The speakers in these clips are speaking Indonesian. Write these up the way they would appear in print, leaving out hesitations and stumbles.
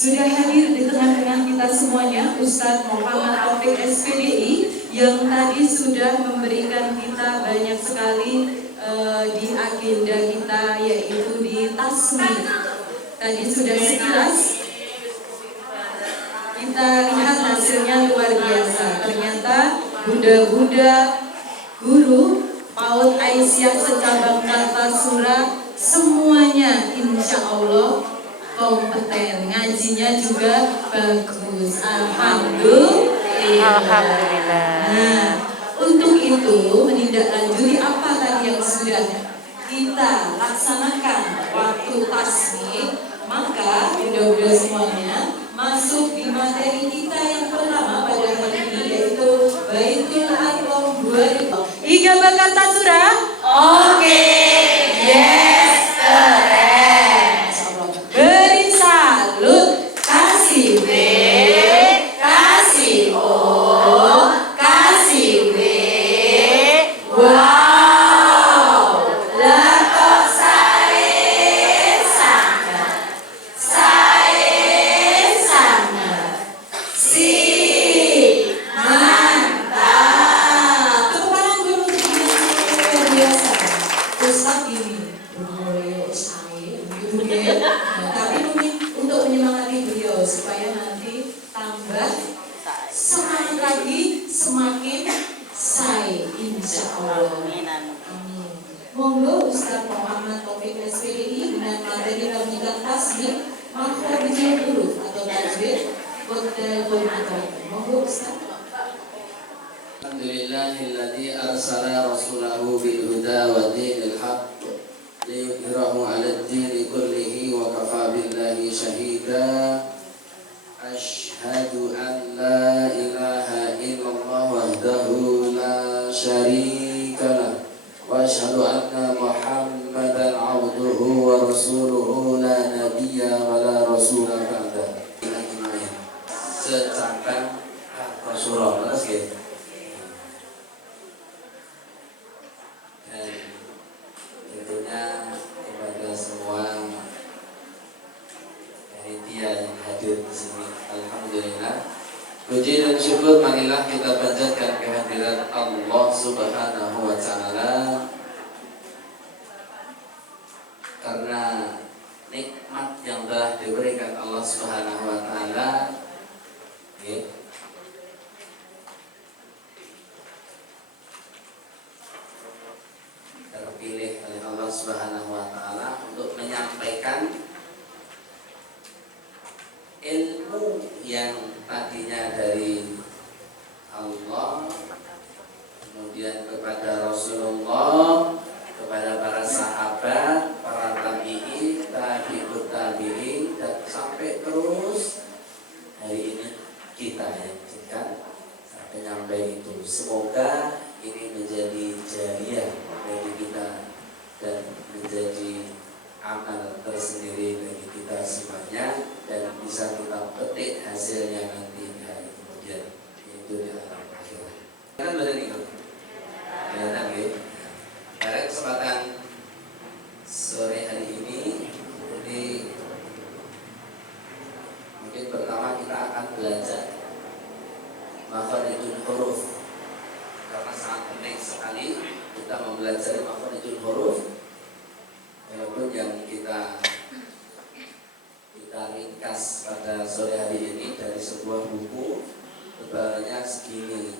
Sudah hadir di tengah-tengah kita semuanya Ustadz Muhammad Taufik SPDI yang tadi sudah memberikan kita banyak sekali di agenda kita, yaitu di Tasmi. Tadi sudah sekilas kita lihat hasilnya luar biasa. Ternyata Buddha guru PAUD Aisyah secabang Kartasura semuanya insya Allah kompeten, ngajinya juga bagus. Alhamdulillah. Nah, untuk itu menindaklanjuti apa tadi yang sudah kita laksanakan waktu tasmi, maka mudah-mudahan semuanya masuk di materi kita yang pertama pada hari ini, yaitu Baitul Arqam 2000. Ijabah Kartasura? Oke. Yes, keren. Beri salut, kasih B, kasih O, kasih W. Wow, lah kok saya sangat sip, mantap. Tepuk tangan dulu untuk luar biasa. Ustaz ini bermulai saya gitu ya. Nah, tapi mungkin untuk menyemangati beliau supaya nanti tambah semangat lagi, semakin saya insya Allah. Amin. Monggo Ustaz Muhammad Taufik SPDI dengan materi lanjutan tasbih makhrajul huruf atau tajwid Qaddarul Adab. Monggo Ustaz. Alhamdulillahilladzi arsala rasulahu bil huda wa dinil haqq liyudhhirahu 'alad dini kullihi wa kafa billahi syahida. Asyhadu an la ilaha illallah wahdahu la syarika lah wa asyhadu anna Muhammadan 'abduhu wa rasuluhu la nabiyya wa la rasula ba'da. Secangkang Rasulullah terus gitu. Kepada semua panitia yang hadir di sini, alhamdulillah. Puji dan syukur marilah kita panjatkan kehadiran Allah Subhanahu wa taala, karena nikmat yang telah diberikan Allah Subhanahu wa taala terpilih oleh Allah Subhanahu wa taala untuk menyampaikan ilmu yang tadinya dari Allah, kemudian kepada Rasulullah, kepada para sahabat, para tabi'in, tabi'ut tabi'in, dan sampai terus hari ini kita yakinkan sampai nyampe itu. Semoga ini menjadi jariah bagi kita dan menjadi amal tersendiri bagi kita semuanya, dan bisa kita petik hasilnya nanti di hari kemudian, yaitu di alam akhirat. Kan benar itu? Kelihatan gitu. Pada kesempatan sore hari ini, mungkin pertama kita akan belajar makharijul huruf, karena sangat penting sekali kita mempelajari makharijul huruf. Walaupun yang kita ringkas pada sore hari ini dari sebuah buku tebalnya segini,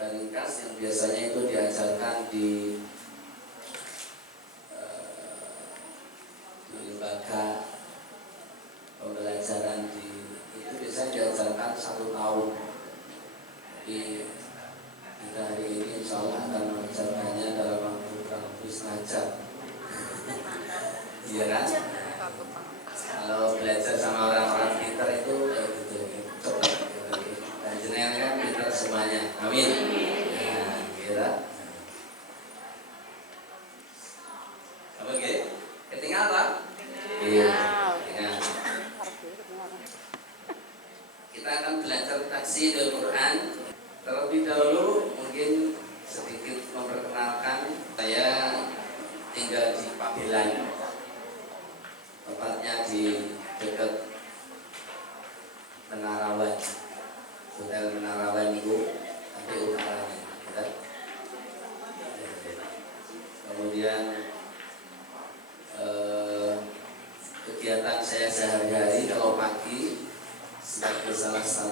ringkas yang biasanya itu diajarkan di lembaga pembelajaran itu biasanya diajarkan 1 tahun. Jadi kita hari ini insya Allah akan mengajarkannya dalam waktu kurang lebih setengah jam. Iya kan? Kalau belajar sama orang-orang pintar itu kayak gitu, cepat. Dan jenengan kan pintar semuanya. Amin. Nah, kira. Oke. Ketinggalan Pak? Iya. Kita akan belajar tafsirul Quran. Terlebih dahulu mungkin sedikit memperkenalkan, saya tinggal di Pabelan, tepatnya di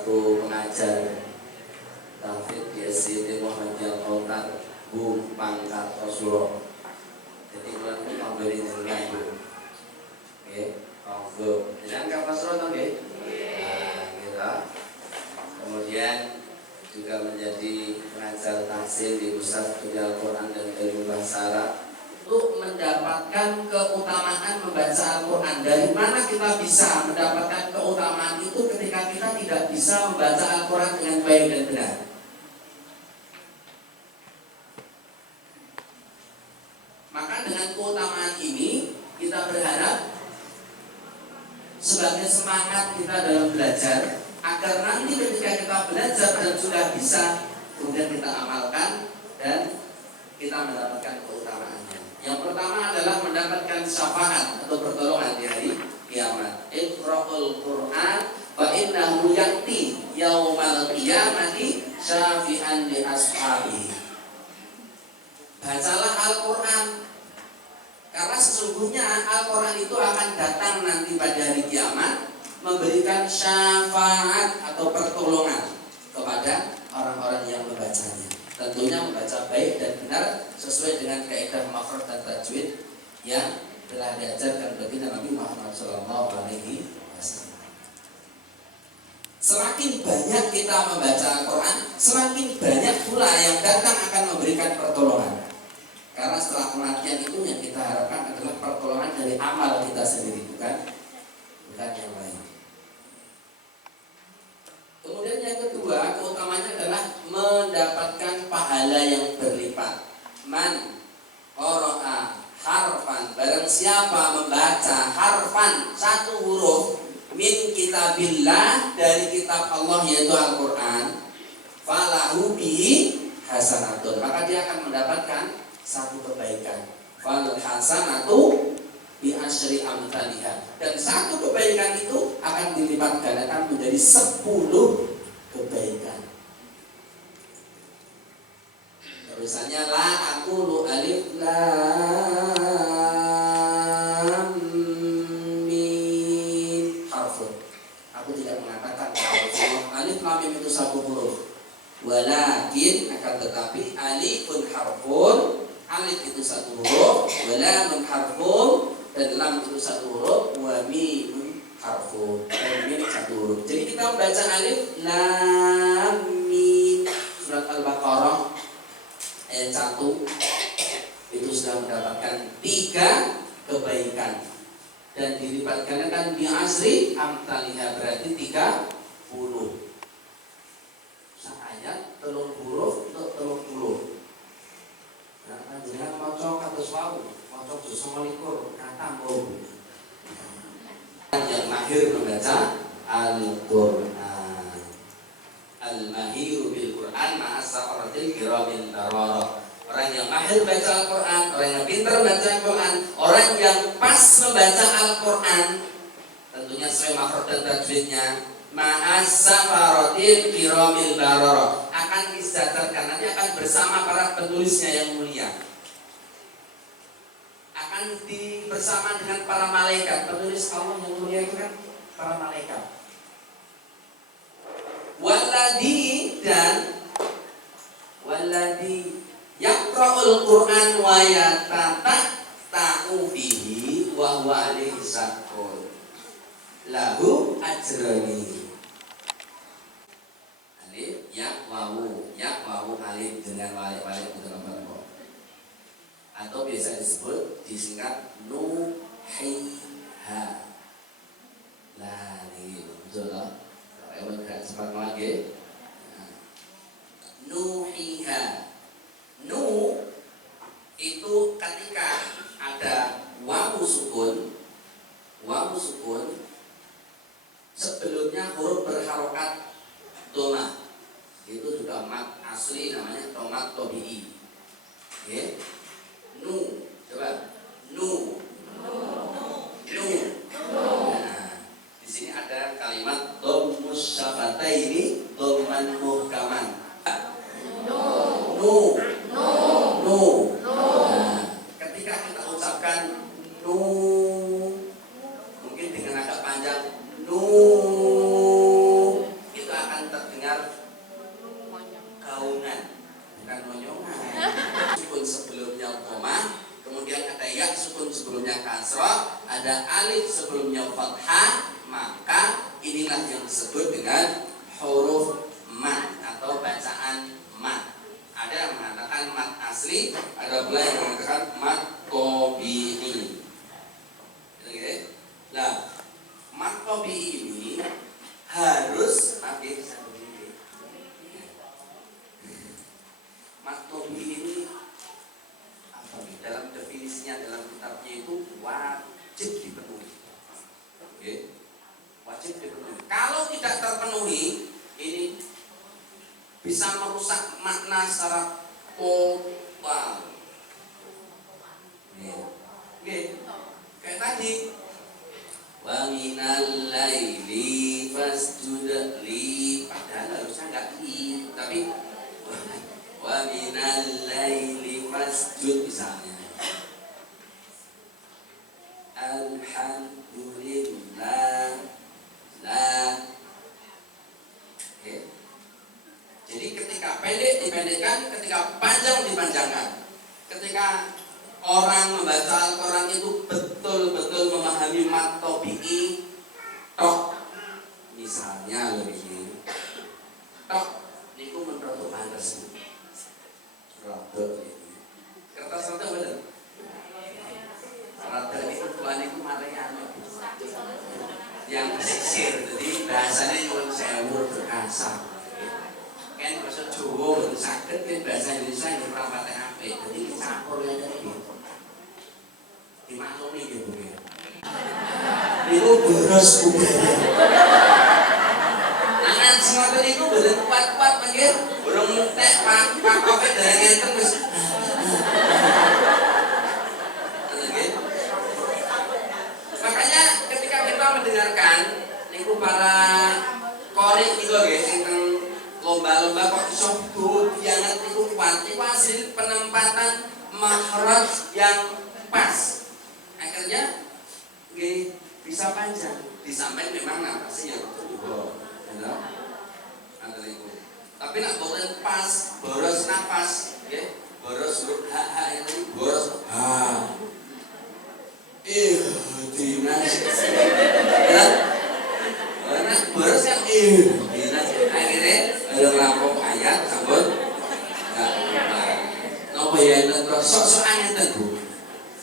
satu pengajar tahfidz di SD Muhammadiyah Kota Bu Pangkat Oslo. Jadi kalau itu memberi jenengan Bu, oke, monggo. Jenengan kapan surat oke? Nah, gitu. Kemudian juga menjadi pengajar tahsin di Pusat Studi Al-Quran dan Ilmu Bahasa Arab. Untuk mendapatkan keutamaan membaca Al-Quran, dari mana kita bisa mendapatkan keutamaan itu ketika kita tidak bisa membaca Al-Quran dengan baik dan benar? Maka dengan keutamaan ini kita berharap sebagai semangat kita dalam belajar, agar nanti ketika kita belajar dan sudah bisa, kemudian kita amalkan dan kita mendapatkan keutamaannya. Yang pertama adalah mendapatkan syafaat atau pertolongan di hari kiamat. Iqra'ul Qur'an fa innahu ya'ti yaumal qiyamati syafi'an li ashabihi. Bacalah Al-Quran, karena sesungguhnya Al-Quran itu akan datang nanti pada hari kiamat memberikan syafaat atau pertolongan kepada orang-orang yang membacanya. Tentunya membaca baik dan benar sesuai dengan kaidah makhraj dan tajwid yang telah diajarkan baginda Nabi Muhammad SAW. Semakin banyak kita membaca Al-Quran, semakin banyak pula yang datang akan memberikan pertolongan. Karena setelah kematian itu yang kita harapkan adalah pertolongan dari amal kita sendiri, bukan yang lain. Kemudian yang kedua, keutamanya adalah mendapatkan pahala yang berlipat. Man qara'a harfan, barang siapa membaca harfan, satu huruf min kitabillah, dari kitab Allah yaitu Al-Quran, falahu bihi hasanatun, maka dia akan mendapatkan satu kebaikan. Fal hasanatu bi asyri amthaliha, dan satu kebaikan itu akan dilipat gandakan menjadi 10 kebaikan. Terusannya la aqulu alif lam mim harfun. Aku tidak mengatakan alif lam mim itu satu huruf. Walakin, akan tetapi, alifun harfun, alif itu satu huruf, walamun harfun, dan lam itu satu huruf, wa mim harfun, dan mim satu huruf. Jadi kita membaca alif lam mim surat Al-Baqarah ayat 1 itu sudah mendapatkan 3 kebaikan, dan dilipat gandakan bi asri amthaliha, berarti 30. Ayat telung huruf untuk 30. Nah, panjenengan maca kados wau, maca 29 kata mboh. Yang mahir membaca Al-Qur'an. Al-mahiru bil Qur'an ma'as saqaratil kiramil barara. Orang yang mahir baca Al-Qur'an, orang yang pintar baca Al-Qur'an, orang yang pas membaca Al-Qur'an, tentunya sesuai makhraj dan tajwidnya, ma'as saqaratil kiramil barara, akan disejajarkan, nanti akan bersama para penulisnya yang mulia, akan bersama dengan para malaikat. Penulis Allah yang mulia itu kan para malaikat. Walladhi, dan walladhi yaqra'ul Qur'an wa yatata'u bihi wa huwa alaihi syaqul lahu ajrani. Alif ya wawu alif dengan walik itu nomor 4, atau biasa disebut disingkat nuhiha. Nah ini betul lah, kalau enggak sempat lagi. Nuhiha, nu itu ketika ada wawu sukun sebelumnya huruf berharokat doma, itu juga mat asli, namanya tomat tobi'i. Okay. Nu, coba nu. Nah, di sini ada kalimat dhammus syafataini dhamman muhkaman. Nu. Nah, ketika kita ucapkan nu, mungkin dengan agak panjang, nu, itu akan haungan, bukan monyongan. Sukun sebelumnya koma, kemudian ada ya sukun sebelumnya kasroh, ada alif sebelumnya fathah, maka inilah yang disebut dengan huruf mat atau bacaan mat. Ada yang mengatakan mat asli, ada pula yang mengatakan mat tabi'i. Oke. Nah, mat tabi'i ini harus mat tabi'i ini apa? Dalam definisinya dalam kitabnya itu wajib dipenuhi. Oke. Wajib dipenuhi. Kalau tidak terpenuhi, ini bisa merusak makna secara total. Oke. Kayak tadi, wa minal laili fasjud li, padahal harusnya enggak li, tapi wa minal laili fasjud misalnya. Alhamdulillah la. Oke. Jadi ketika pendek dipendekkan, ketika panjang dipanjangkan. Ketika orang membaca Al-Quran itu betul-betul memahami mat tabi'i, tok misalnya lebih tok niku menurut pantes rada iki kertas rada bener rada niku tuan niku matanya yang pesisir, jadi bahasanya nyuwun sewu berkasar kan bahasa Jawa boten saged kan bahasa Indonesia yang ora pate apik, jadi dicampur ya tadi dimaklumi nggih Bu. Niku boros kubara. Anak sing ngoten niku boten kuat-kuat mangke, burung entek pakoke dereng enten wis. Makanya ketika kita mendengarkan niku para qori niku nggih sing lomba-lomba kok iso banget niku kuat, niku hasil penempatan makhraj yang pas. Akhirnya nggih bisa panjang. Di samping memang nafasnya yang betul. Ya. Antara itu. Tapi nak boten pas, boros nafas, nggih. Boros huruf ha ini boros ha. Dinas. Ya. Karena boros yang dinas akhirnya ada rampung ayat sampun. Napa ya enten sok-sokan enten Bu.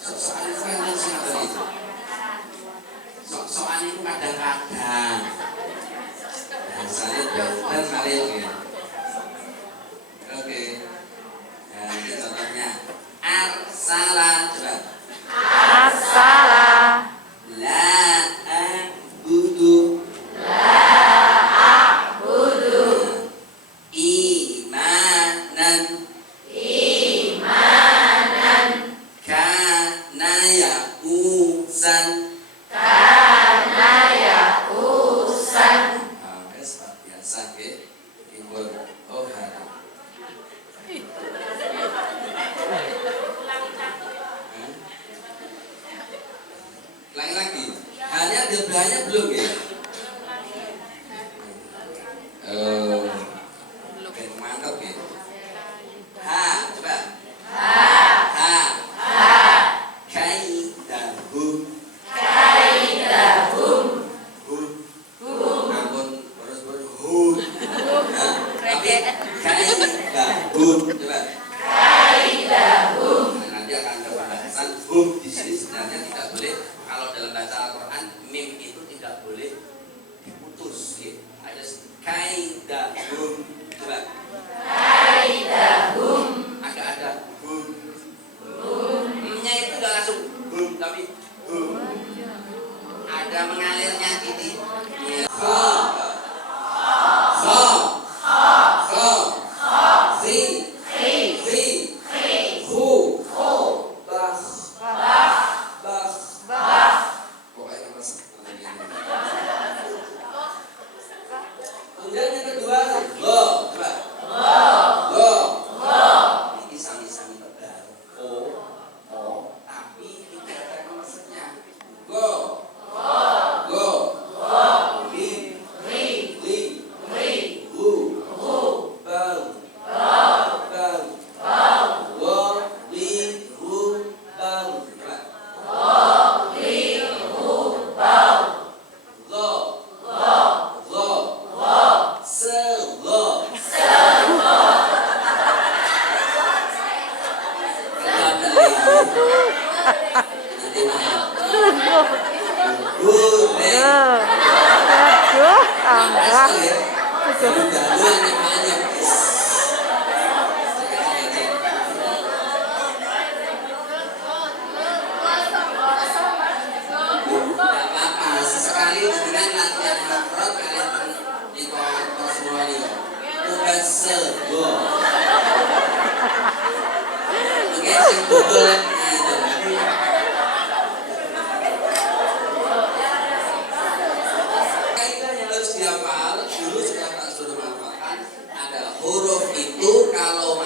Sok-sokan itu enten sing ngoten itu. Sok-sokan itu kadang-kadang. Biasanya dan kali ini. Oke. Ya, ini contohnya. Arsala coba. Arsala La a'budu imanan kana ya'usan. Biasa nggih. Impun oh hari. Lagi. Hanya debelahnya belum ya? Oke, mantap ya. Ha, coba. Ha. Kaidahum. Ampun, boros-boros hum. Tapi kaidahum, coba. Nanti akan ada pembahasan hum di sini sebenarnya tidak boleh. Kalau dalam baca Al-Quran mim itu tidak boleh diputus ya. Ada kaidahum, coba. Agak ada hum. Nya itu enggak langsung hum tapi hum. Ada mengalirnya titik. Kha. Kha. Kha. Zi. sing dodol gitu. Kaidah yang harus dihafal dulu sudah Pak suruh menghafalkan ada huruf itu kalau